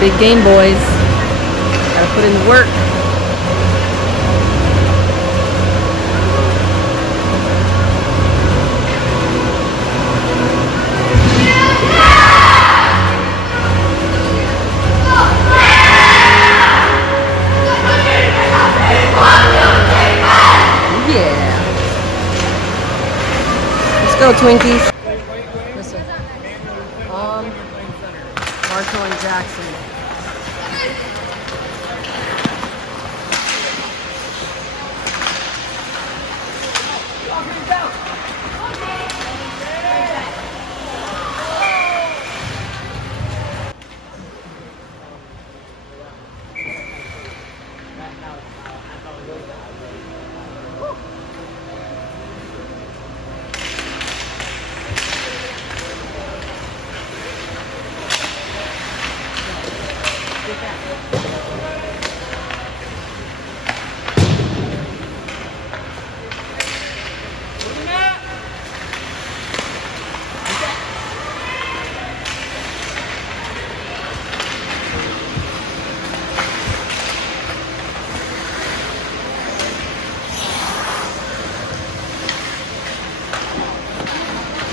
Big game, boys. Gotta put in the work. Yeah. Let's go, Twinkies. Listen. Marshall and Jackson.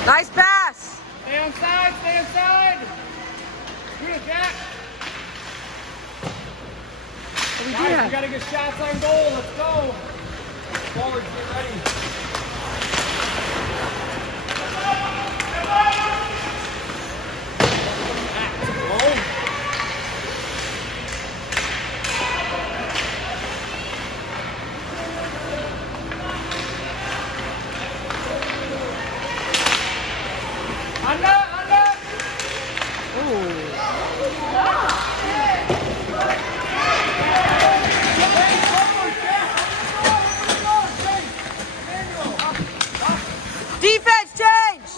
Nice pass! Stay inside, stay inside! Shoot it, Jack! Guys, we gotta get shots on goal, let's go! Forwards, get ready! Defense change!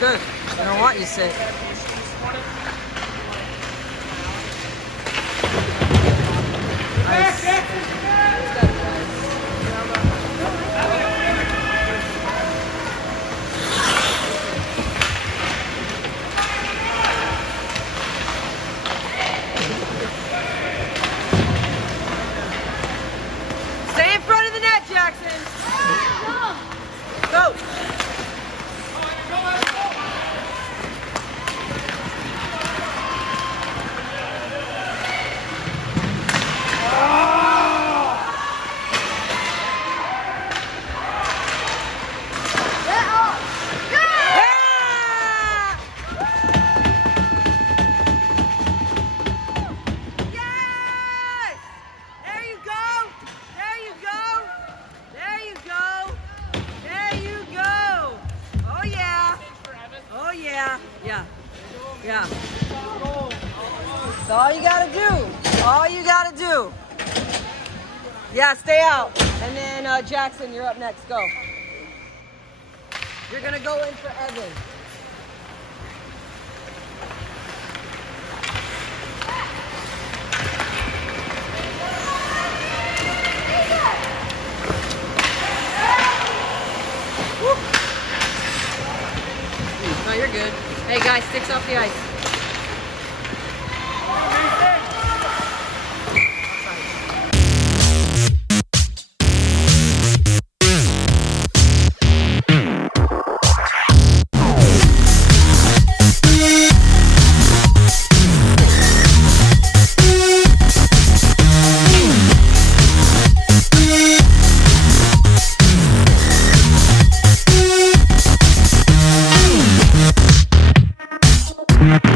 good. I don't want you sick. Nice. Stay in front of the net, Jackson. Go. Yeah. That's all you gotta do. All you gotta do. Yeah, stay out. And then Jackson, you're up next. Go. You're gonna go in for Evan. Woo. No, you're good. Hey guys, sticks off the ice. Yeah.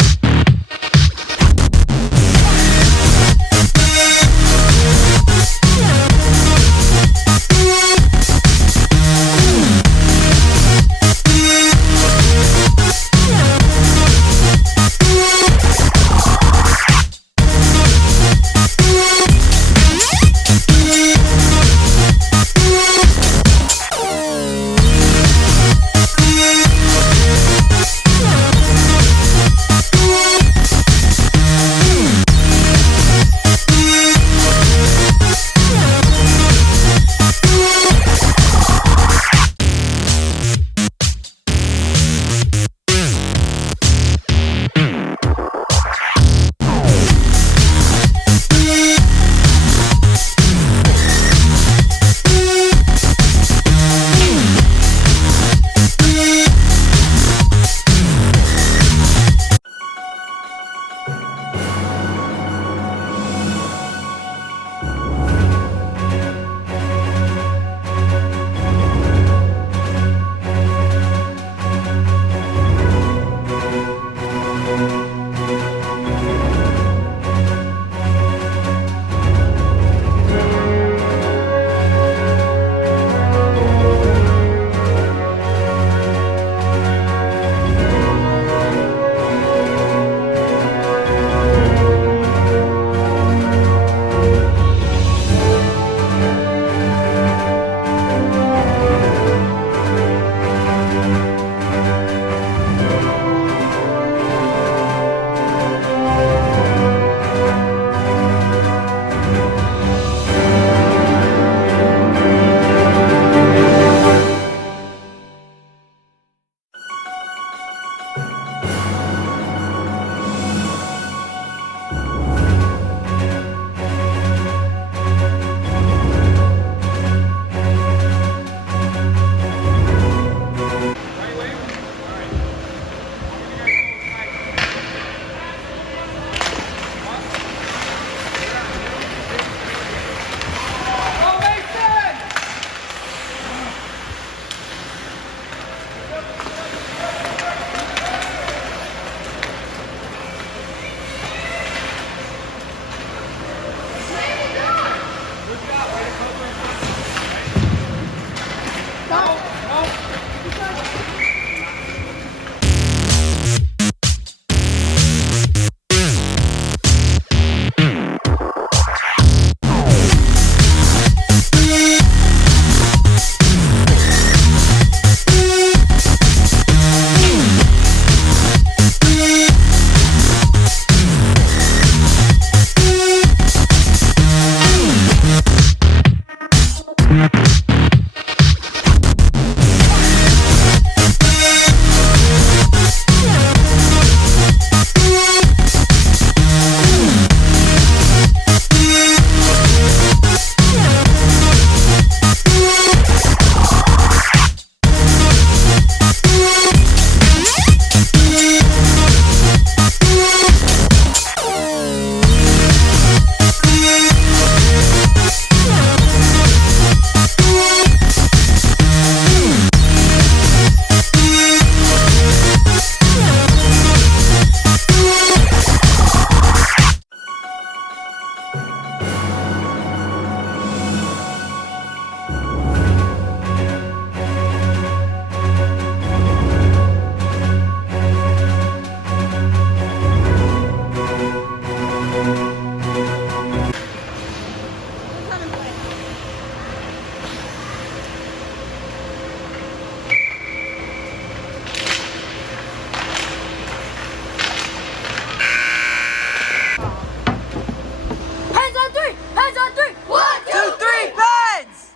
Hands on three! Hands on three! 1, 2, 3, beds!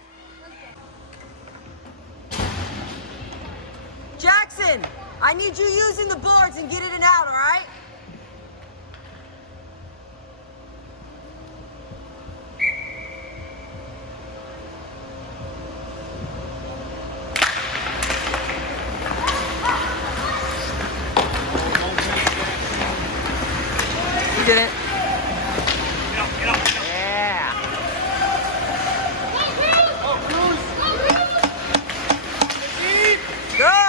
Jackson, I need you using the boards and get it and out, all right? You didn't. Yeah. Go!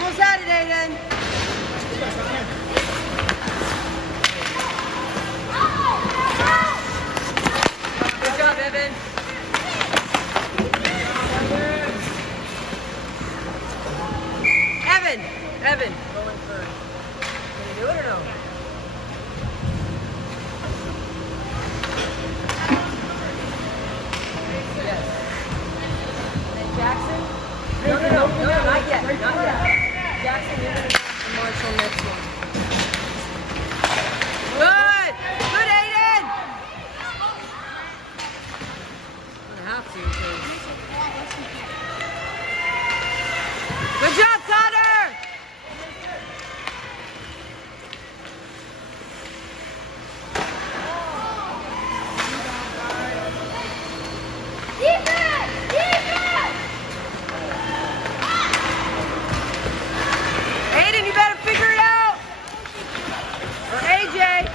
Almost had it, Aiden. Good job, Evan. Evan, going for. Can you do it or no? Yes. And then Jackson? No, not yet. Not yet. Jackson, you're going to go for Marshall next one. Good! Good, Aiden! I'm going to have to. Good job, Connor! Aiden, you better figure it out! Or AJ!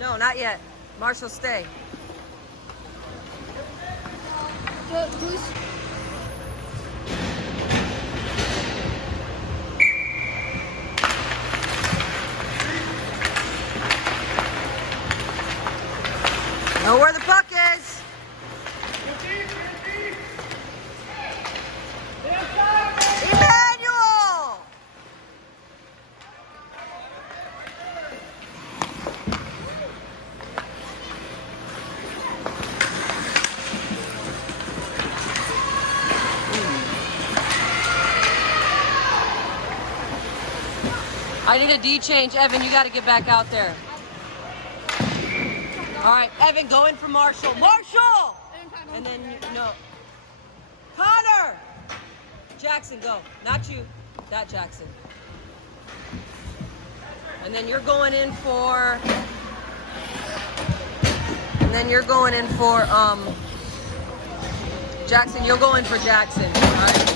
No, not yet. Marshall, stay. Know where the puck is. Emmanuel! I need a D change. Evan, you got to get back out there. All right, Evan, go in for Marshall. Marshall! And then, no. Connor! Jackson, go. Not you. That Jackson. And then you're going in for... And then you're going in for, Jackson, you'll go in for Jackson, all right?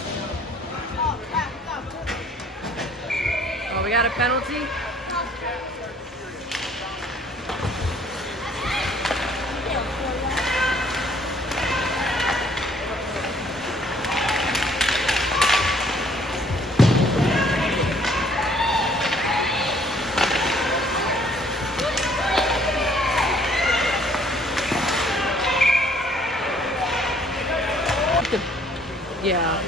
Oh, we got a penalty? Yeah.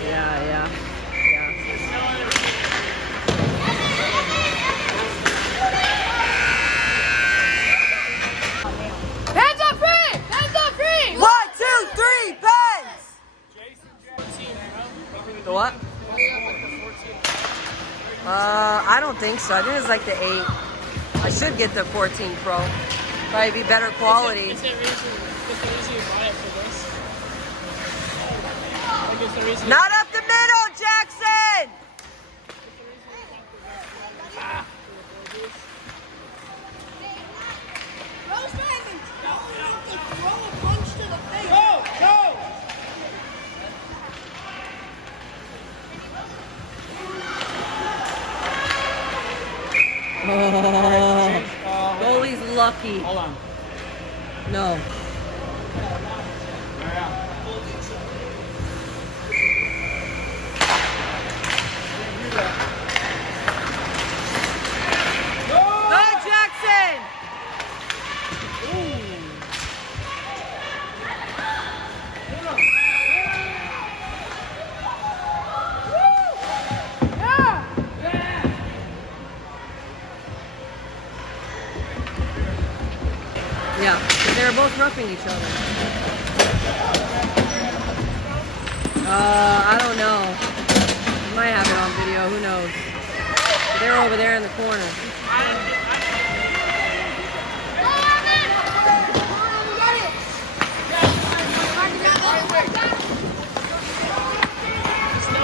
Hands up free! Hands up free! 1, 2, 3, pens! The what? I don't think so. I think it's like the 8. I should get the 14 Pro. Probably be better quality. Is there a reason you buy it for this? Like, is there a reason Not up the middle, Jackson! Oh, goalie's lucky. Hold on. No. Go, Jackson! Yeah, they were both roughing each other. I don't know. I might have it on video, who knows. But they were over there in the corner.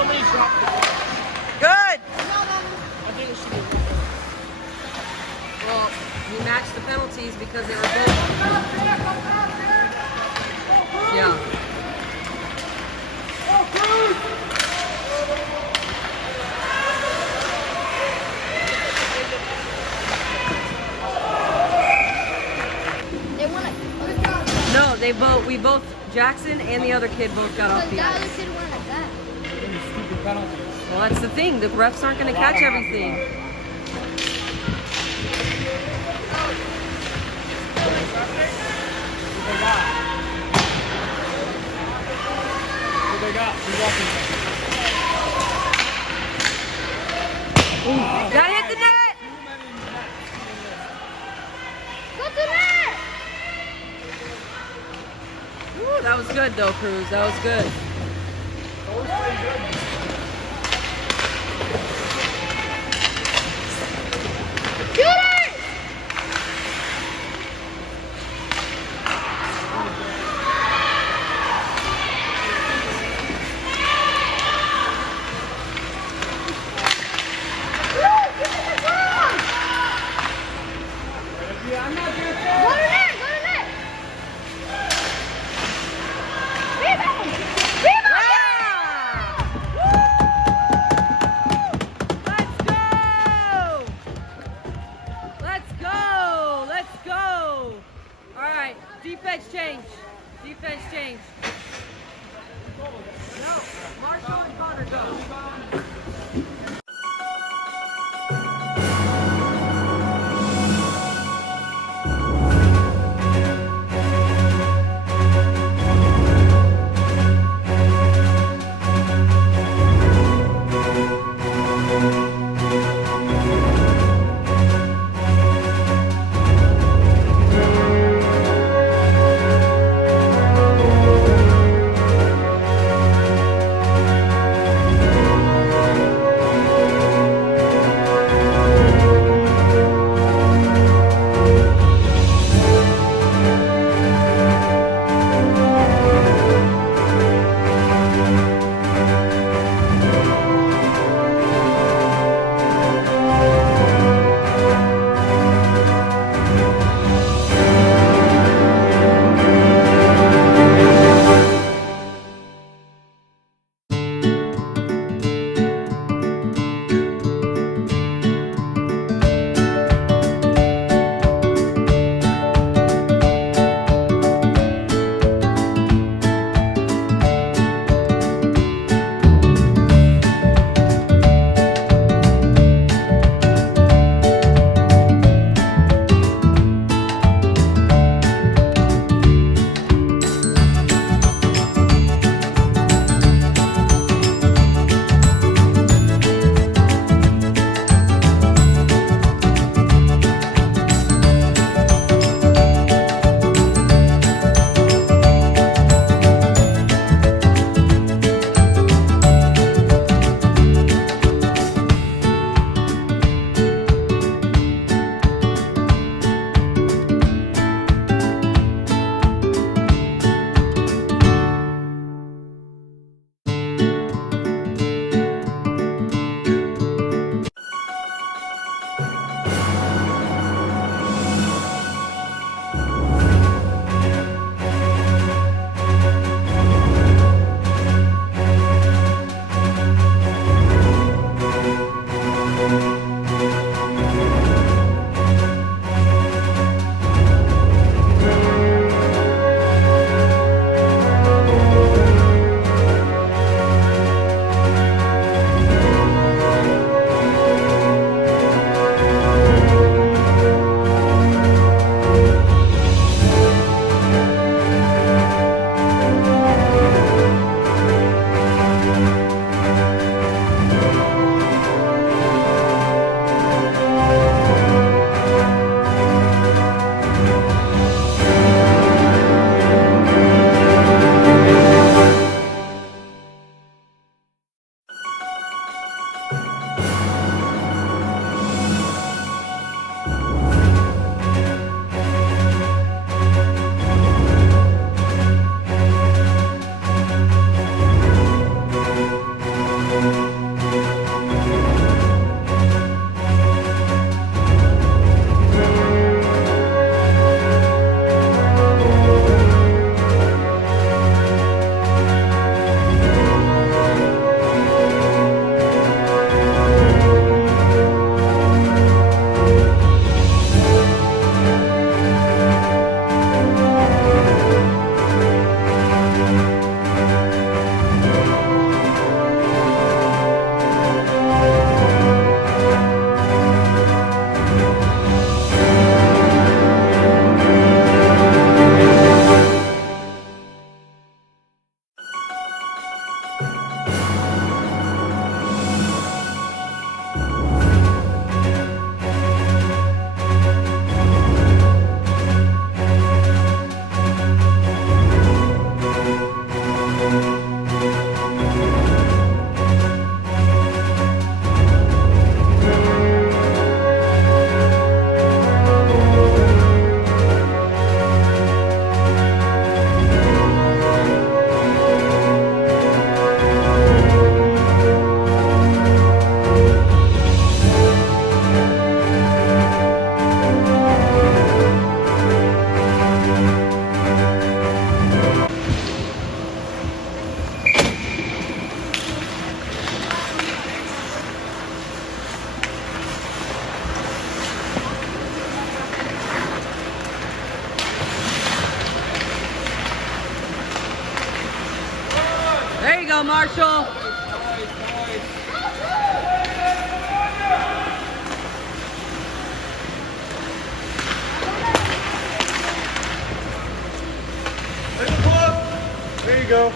nobody dropped it? Good! I think it should be. Oh, He matched the penalties because they were both. Yeah. They won it. No, we both, Jackson and the other kid both got off Because the the other ice. kid won like that. Stupid penalties. Well, that's the thing. The refs aren't going to catch everything. Who they got? Who's walking? Gotta hit the net! Go to net! Woo, that was good though, Cruz. That was good. Shoot it! Yeah, I'm not gonna Go to net! Go to net! Rebound! Rebound! Let's go! Let's go! All right, defense change. Defense change. No, Marshall and Connor go. go, Marshall. There you go.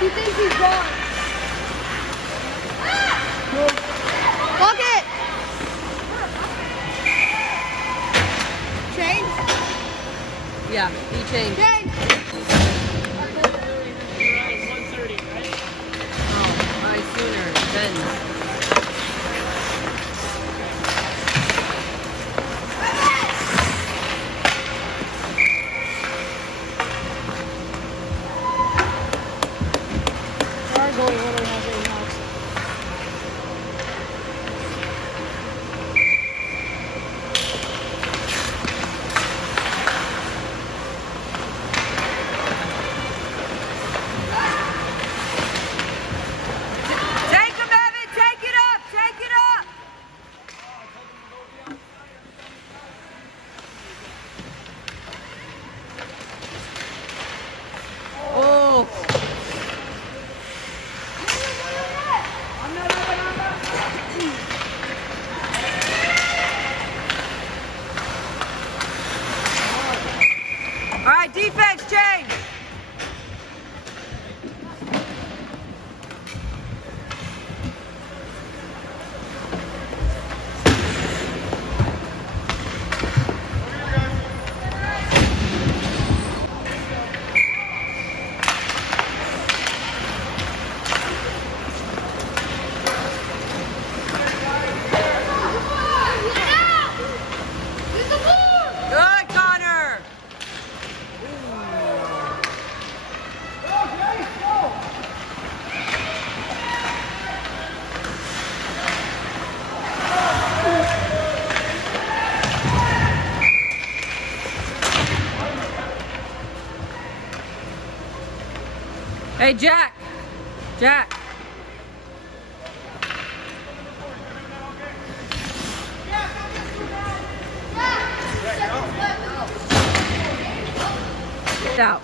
He thinks he's gone. Look it. Change. Yeah, he changed. Change. You're at 130, right? Oh, probably sooner than. We're going really heavy now. Take him, Evan. Take it up. Take it up. Oh. All right, defense change. Good, Connor. Hey, Jack. Jack. Get out.